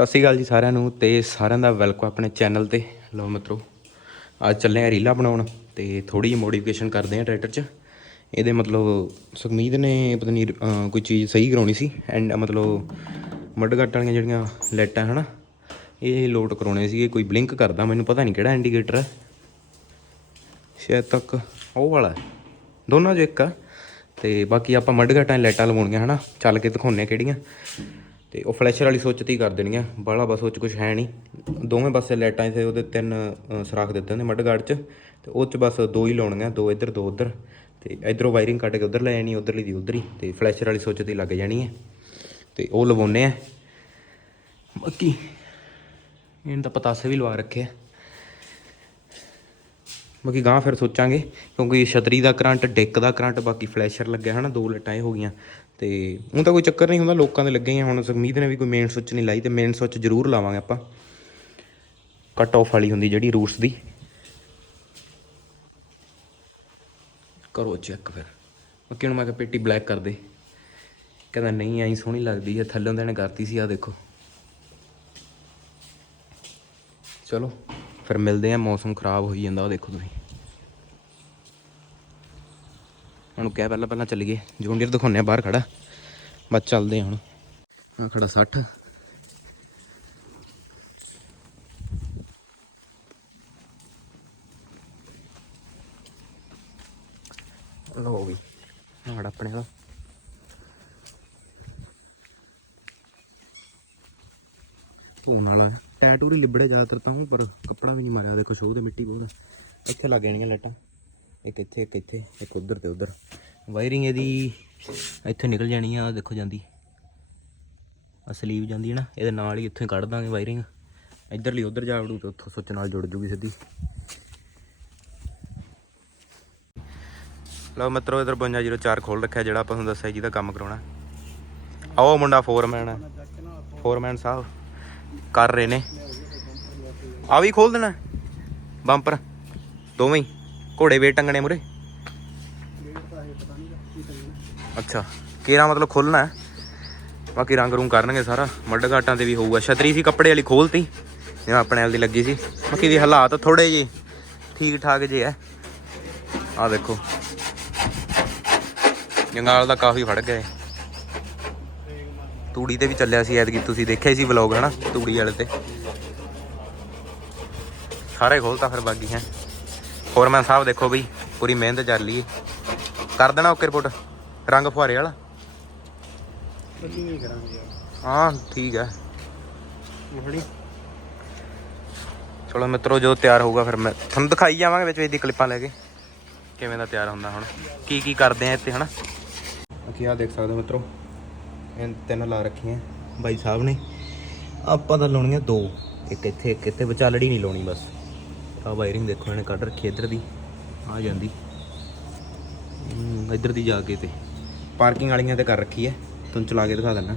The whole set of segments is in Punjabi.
ਸਤਿ ਸ਼੍ਰੀ ਅਕਾਲ ਜੀ ਸਾਰਿਆਂ ਨੂੰ ਤੇ ਸਾਰਿਆਂ ਦਾ ਵੈਲਕਮ ਆਪਣੇ ਚੈਨਲ ਤੇ। ਲਓ ਮਿੱਤਰੋ, ਅੱਜ ਚੱਲੇ ਆ ਰੀਲਾਂ ਬਣਾਉਣ ਤੇ ਥੋੜੀ ਜਿਹੀ ਮੋਡੀਫਿਕੇਸ਼ਨ ਕਰਦੇ ਆ ਟਰੈਕਟਰ 'ਚ। ਇਹਦੇ ਮਤਲਬ ਸੁਖਮੀਤ ਨੇ ਪਤਾ ਨਹੀਂ ਕੋਈ ਚੀਜ਼ ਸਹੀ ਕਰਾਉਣੀ ਸੀ ਐਂਡ ਮਤਲਬ ਮੱਡ ਘੱਟ ਵਾਲੀਆਂ ਜਿਹੜੀਆਂ ਲਾਈਟਾਂ ਹਨਾ, ਇਹ ਲੋਡ ਕਰਾਉਣੇ ਸੀਗੇ, ਕੋਈ ਬਲਿੰਕ ਕਰਦਾ, ਮੈਨੂੰ ਪਤਾ ਨਹੀਂ ਕਿਹੜਾ ਇੰਡੀਕੇਟਰ ਹੈ ਸ਼ਾਇਦ ਤੱਕ ਉਹ ਵਾਲਾ ਦੋਨਾਂ 'ਚ ਇੱਕ ਆ। ਤੇ ਬਾਕੀ ਆਪਾਂ ਮੱਡ ਘਟਾਂ ਲਾਈਟਾਂ ਲਵਾਉਣੀਆਂ ਹਨਾ, ਚੱਲ ਕੇ ਦਿਖਾਉਣੇ ਕਿਹੜੀਆਂ। ਤੇ ਉਹ ਫਲੈਸ਼ਰ ਵਾਲੀ ਸੁੱਚ ਤੇ ਹੀ ਕਰ ਦੇਣੀਆਂ ਬਾਹਲਾ ਬਸ ਉਹ 'ਚ ਕੁਝ ਹੈ ਨਹੀਂ ਦੋਵੇਂ ਪਾਸੇ ਲਾਈਟਾਂ ਤੇ ਉਹਦੇ ਤਿੰਨ ਅ, ਦਿੱਤੇ ਨੇ ਮੱਡ ਗਾਰਡ 'ਚ। ਤੇ ਉਹ 'ਚ ਬਸ ਦੋ ਹੀ ਲਾਉਣੀਆਂ ਦੋ ਇੱਧਰ ਦੋ ਉੱਧਰ। ਤੇ ਇਧਰੋਂ ਵਾਇਰਿੰਗ ਕੱਟ ਕੇ ਉੱਧਰ ਲੈ ਜਾਣੀ ਉੱਧਰਲੀ ਦੀ ਉੱਧਰ ਹੀ। ਤੇ ਫਲੈਸ਼ਰ ਵਾਲੀ ਸੁੱਚ ਤੇ ਲੱਗ ਜਾਣੀ ਹੈ। ਤੇ ਉਹ ਲਵਾਉਣੇ ਆ ਬਾਕੀ ਇਹਨਾਂ ਤਾਂ ਪਤਾਸੇ ਵੀ ਲਵਾ ਰੱਖੇ ਆ। ਬਾਕੀ ਗਾਂ ਫਿਰ ਸੋਚਾਂਗੇ ਕਿਉਂਕਿ ਛਤਰੀ ਦਾ ਕਰੰਟ ਡਿੱਕ ਦਾ ਕਰੰਟ ਬਾਕੀ ਫਲੈਸ਼ਰ ਲੱਗਿਆ ਹਨਾ ਦੋ ਲੱਟਾਂ ਇਹ ਹੋ ਗਈਆਂ। ਤੇ ਉਹ ਤਾਂ ਕੋਈ ਚੱਕਰ ਨਹੀਂ ਹੁੰਦਾ, ਲੋਕਾਂ ਦੇ ਲੱਗੇ ਹੀ ਆ। ਹੁਣ ਸੁਖਮੀਤ ਨੇ ਵੀ ਕੋਈ ਮੇਨ ਸੁੱਚ ਨਹੀਂ ਲਾਈ ਤੇ ਮੇਨ ਸੁੱਚ ਜ਼ਰੂਰ ਲਾਵਾਂਗੇ ਆਪਾਂ। ਕੱਟ ਆਫ ਵਾਲੀ ਹੁੰਦੀ ਜਿਹੜੀ ਰੂਟਸ ਦੀ। ਕਰੋ ਚੈੱਕ ਫਿਰ। ਬਾਕੀ ਹੁਣ ਮੈਂ ਕਿਹਾ ਪੇਟੀ ਬਲੈਕ ਕਰ ਦੇ। ਕਹਿੰਦਾ ਨਹੀਂ ਆਈ ਸੋਹਣੀ ਲੱਗਦੀ ਹੈ ਥੱਲੋਂ ਤਾਂ ਇਹਨੇ ਕਰਤੀ ਸੀ ਆ ਦੇਖੋ। ਚਲੋ, ਫਿਰ ਮਿਲਦੇ ਆ, ਮੌਸਮ ਖਰਾਬ ਹੋਈ ਜਾਂਦਾ ਉਹ ਦੇਖੋ ਤੁਸੀਂ। ਹੁਣ ਕਹਿ ਪਹਿਲਾਂ ਪਹਿਲਾਂ ਚੱਲੀਏ ਜੂਨੀਅਰ ਦਿਖਾਉਂਦੇ ਆ ਬਾਹਰ ਖੜਾ। ਬਸ ਚੱਲਦੇ ਆ ਹੁਣ। ਆ ਖੜਾ 60 ਲਓ ਵੀ। ਆਹ ਆਪਣੇ ਦਾ ਧੋਣ ਵਾਲਾ। ਟੈਟੂ ਹੀ ਲਿਬੜੇ ਜ਼ਿਆਦਾਤਰ ਤਾਂ ਉਹ, ਪਰ ਕੱਪੜਾ ਵੀ ਨਹੀਂ ਮਾਰਿਆ ਦੇਖੋ ਸ਼ੋਅ ਤੇ ਮਿੱਟੀ ਬਹੁਤ ਇੱਥੇ ਲੱਗ ਜਾਣੀਆਂ ਲਾਈਟਾਂ। ਇੱਕ ਇੱਥੇ ਇੱਕ ਇੱਥੇ ਇੱਕ ਉਧਰ ਤੇ ਉਧਰ। ਵਾਇਰਿੰਗ ਇਹਦੀ ਇੱਥੇ ਨਿਕਲ ਜਾਣੀ ਆ ਦੇਖੋ ਜਾਂਦੀ। ਆ ਸਲੀਵ ਜਾਂਦੀ ਹੈ ਨਾ, ਇਹਦੇ ਨਾਲ ਹੀ ਇੱਥੇ ਕੱਢ ਦਾਂਗੇ ਵਾਇਰਿੰਗ ਇੱਧਰਲੀ ਉਧਰ ਜਾ ਵੜੂ ਤੇ ਉੱਥੋਂ ਸੁੱਚ ਨਾਲ ਜੁੜ ਜੂਗੀ ਸਿੱਧੀ। ਲਓ ਮਿੱਤਰੋ, ਇਧਰ 5204 ਖੋਲ ਰੱਖਿਆ, ਜਿਹੜਾ ਆਪਾਂ ਤੁਹਾਨੂੰ ਦੱਸਿਆ ਜਿਹਦਾ ਕੰਮ ਕਰਾਉਣਾ। ਆਓ ਮੁੰਡਾ ਫੋਰਮੈਨ ਹੈ। ਫੋਰਮੈਨ ਸਾਹਿਬ ਕਰ ਰਹੇ ਨੇ। ਆ ਵੀ ਖੋਲ ਦੇਣਾ। ਬੰਪਰ ਦੋਵੇਂ ਘੋੜੇ ਵੇ ਟੰਗਣੇ ਮੁਰੇ? ਅੱਛਾ, ਕੇਰਾ ਮਤਲਬ ਖੋਲਣਾ ਹੈ? ਬਾਕੀ ਰੰਗ ਰੂੰ ਕਰਨਗੇ ਸਾਰਾ। ਮੱਡ ਘਾਟਾਂ ਤੇ ਵੀ ਹੋਊਗਾ। ਛਤਰੀ ਸੀ, ਕੱਪੜੇ ਵਾਲੀ ਖੋਲਤੀ। ਜਿਵੇਂ ਆਪਣੇ ਵਾਲੀ ਦੀ ਲੱਗੀ ਸੀ। ਬਾਕੀ ਦੀ ਹਾਲਾਤ ਥੋੜੇ ਜਿਹੇ ਠੀਕ ਠਾਕ ਜੇ ਹੈ। ਆ ਦੇਖੋ। ਜੰਗਾਲ ਦਾ ਕਾਫੀ ਫੜ ਗਏ ਤੂੜੀ ਤੇ ਵੀ ਚੱਲਿਆ ਸੀ ਐਤਕੀ। ਤੁਸੀਂ ਦੇਖਿਆ ਹੀ ਸੀ ਵਲੌਗ, ਹਨਾ? ਤੂੜੀ ਵਾਲੇ ਤੇ। ਸਾਰੇ ਖੋਲਤਾ ਫਿਰ ਬਾਗੀ ਹੈ? ਫੋਰਮੈਨ ਸਾਹਿਬ ਦੇਖੋ ਬਈ ਪੂਰੀ ਮਿਹਨਤ ਚੱਲ ਰਹੀ ਹੈ ਕਰ ਦੇਣਾ ਓਕੇ ਰਿਪੋਰਟ ਰੰਗ ਫੁਹਾਰੇ ਵਾਲਾ। ਹਾਂ ਠੀਕ ਹੈ ਮੋਹਣੀ। ਚਲੋ ਮਿੱਤਰੋ ਜਦੋਂ ਤਿਆਰ ਹੋਊਗਾ ਫਿਰ ਮੈਂ ਤੁਹਾਨੂੰ ਦਿਖਾਈ ਜਾਵਾਂਗੇ ਵਿੱਚ ਵਿੱਚ ਦੀ ਕਲਿੱਪਾਂ ਲੈ ਕੇ। ਕਿਵੇਂ ਦਾ ਤਿਆਰ ਹੁੰਦਾ ਹੁਣ ਕੀ ਕੀ ਕਰਦੇ ਆ ਇੱਥੇ ਹਨਾ? ਬਾਕੀ ਆ ਦੇਖ ਸਕਦੇ ਹੋ ਮਿੱਤਰੋ ਇਹ ਤਿੰਨ ਲਾ ਰੱਖੀਆਂ ਬਾਈ ਸਾਹਿਬ ਨੇ। ਆਪਾਂ ਤਾਂ ਲਾਉਣੀਆਂ ਦੋ ਇੱਕ ਇੱਥੇ ਇੱਕ ਇੱਥੇ ਵਿਚਾਲੜੀ ਨਹੀਂ ਲਾਉਣੀ ਬਸ। ਆ ਵਾਇਰਿੰਗ ਦੇਖੋ ਇਹਨੇ ਕੱਢ ਰੱਖੀ ਇੱਧਰ ਦੀ, ਆ ਜਾਂਦੀ। ਇੱਧਰ ਦੀ ਜਾ ਕੇ ਤੇ ਪਾਰਕਿੰਗ ਵਾਲੀਆਂ ਤੇ ਕਰ ਰੱਖੀ ਹੈ। ਤੁਹਾਨੂੰ ਚਲਾ ਕੇ ਦਿਖਾ ਦਿੰਦਾ।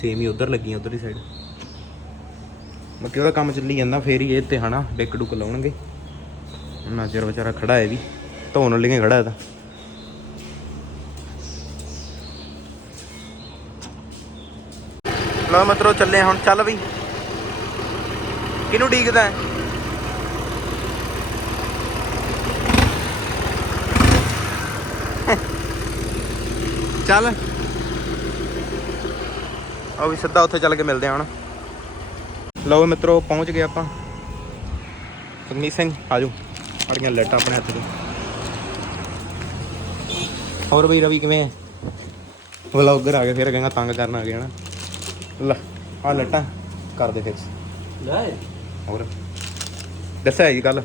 ਸੇਮ ਹੀ ਉਧਰ ਲੱਗੀਆਂ ਉਧਰ ਦੀ ਸਾਈਡ ਬਾਕੀ ਉਹਦਾ ਕੰਮ ਚੱਲੀ ਜਾਂਦਾ, ਫੇਰ ਹੀ ਇਹ ਤੇ ਹਨਾ, ਡਿੱਕ ਡੁੱਕ ਲਾਉਣਗੇ। ਨਾ ਚਿਰ ਵਿਚਾਰਾ ਖੜਾ ਹੈ ਵੀ, ਧੋਣ ਵਾਲੀਆਂ ਖੜਾ ਹੈ ਤਾਂ। ਲਓ ਮਤਰੋ, ਚੱਲੇ ਹੁਣ, ਚੱਲ ਵੀ ਕਿਹਨੂੰ ਡੀਕਦਾ ਹੈ? ਚੱਲ। ਆ ਵੀ ਸਿੱਧਾ ਉੱਥੇ ਚੱਲ ਕੇ ਮਿਲਦੇ ਆ ਹੁਣ। ਲਓ ਮਿੱਤਰੋ, ਪਹੁੰਚ ਗਏ ਆਪਾਂ। ਸੁਖਮੀਤ ਸਿੰਘ, ਆਜੋ। ਅੜੀਆਂ ਲੱਟਾਂ ਆਪਣੇ ਹੱਥ 'ਚ ਹੋਰ ਬਈ ਰਵੀ ਕਿਵੇਂ ਹੈ? ਵਲੌਗਰ ਆ ਗਏ, ਫਿਰ ਕਹਿੰਗਾ ਤੰਗ ਕਰਨ ਆ ਗਏ, ਹਨਾ। ਲੈ ਆ ਲੱਟਾਂ ਕਰ ਫਿਕਸ ਲੈ। ਹੋਰ? ਦੱਸਿਆ ਜੀ ਕੱਲ